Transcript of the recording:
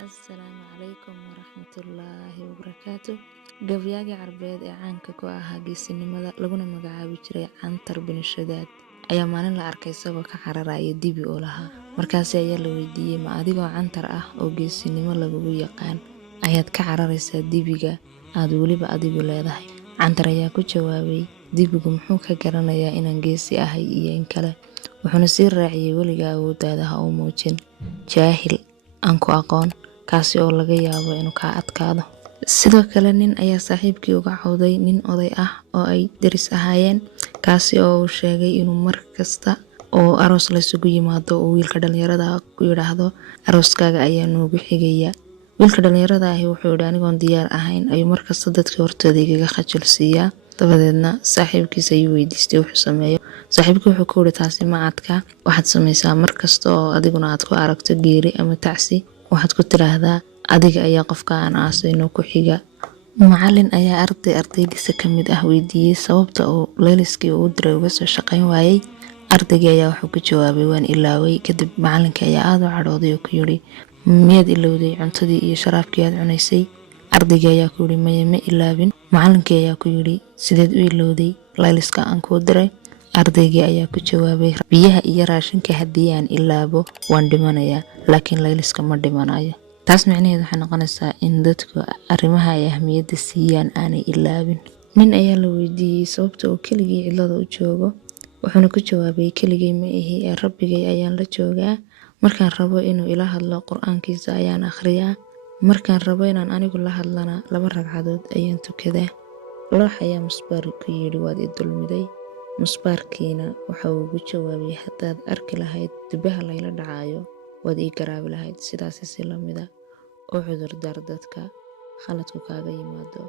Asalaamu calaykum waraxmatullaahi wabarakaatu. Gabyagii Carbeed ee caanka ku ahaa geesinimada laguna magacaabi jiray Cantar bin Shadaad ayaa maalin la arkay isagoo ka cararaya dibi oo lahaa. Markaasi ayaa la weydiiyey, ma adigoo cantar ah oo geesinimo lagugu yaqaan ayaad ka cararaysaa dibiga aad weliba adigu leedahay? Cantar ayaa ku jawaabay, dibigu muxuu ka garanayaa inaan geesi ahay iyo in kale? Wuxuuna sii raaciyey, weligaa awooddaada ha u muujin jaahil aan ku aqoon, kaasi oo laga yaabo inuu kaa adkaado. Sidoo kale nin ayaa saaxiibkii uga cawday nin oday ah oo ay deris ahaayeen, kaasi oo uu sheegay inuu mar kasta oo aroos laysugu yimaado uu wiilka dhalinyarada ku yidhaahdo, arooskaaga ayaa noogu xigaya. Wiilka dhalinyarada ahi wuxuu yidhi, anigoon diyaar ahayn ayuu markasta dadka hortooda igaga khajil siiyaa. Dabadeedna saaxiibkiis ayuu weydiistay wuxuu sameeyo. Saaxiibkii wuxuu ku yidhi, taasi ma adka, waxaad samaysaa mar kasta oo adiguna aad ku aragto geeri ama tacsi, waxaad ku tiraahdaa, adiga ayaa qofka aan aasayno ku xiga. Macallin ayaa ardaydiisa ka mid ah weydiiyey sababta uu layliskii uu diray uga soo shaqayn waayey. Ardaygii ayaa wuxuu ku jawaabay, waan ilaaway. Kadib macallinkii ayaa aad u cadhooday oo ku yidhi, miyaad ilowday cuntadii iyo sharaabkii aad cunaysay? Ardaygii ayaa ku yidhi, maya ma ilaabin. Macallinkii ayaa ku yidhi, sideed u ilowday layliska aan kuu diray? Ardaygii ayaa ku jawaabay, biyaha iyo raashinka haddii aan ilaabo waan dhimanayaa, laakiin layliska ma dhimanayo. Taas micnaheedu waxay noqonaysaa in dadku arrimaha ay ahmiyadda siiyaan aanay ilaabin. Nin ayaa la weydiiyey sababta uu keligii cidlada u joogo, wuxuuna ku jawaabay, keligay ma ihi ee rabbigay ayaan la joogaa. Markaan rabo inuu ila hadlo qur'aankiisa ayaan akhriyaa, markaan rabo inaan anigu la hadlana 2 ragcadood ayaan tukadaa. Loox ayaa musbaar ku yidhi, waad i dulmiday. Musbaarkiina waxa uu ugu jawaabay, haddaad arki lahayd dubaha layla dhacayo waad ii garaabi lahayd. Sidaasi si lamida u cudurdaar dadka khaladku kaaga yimaado.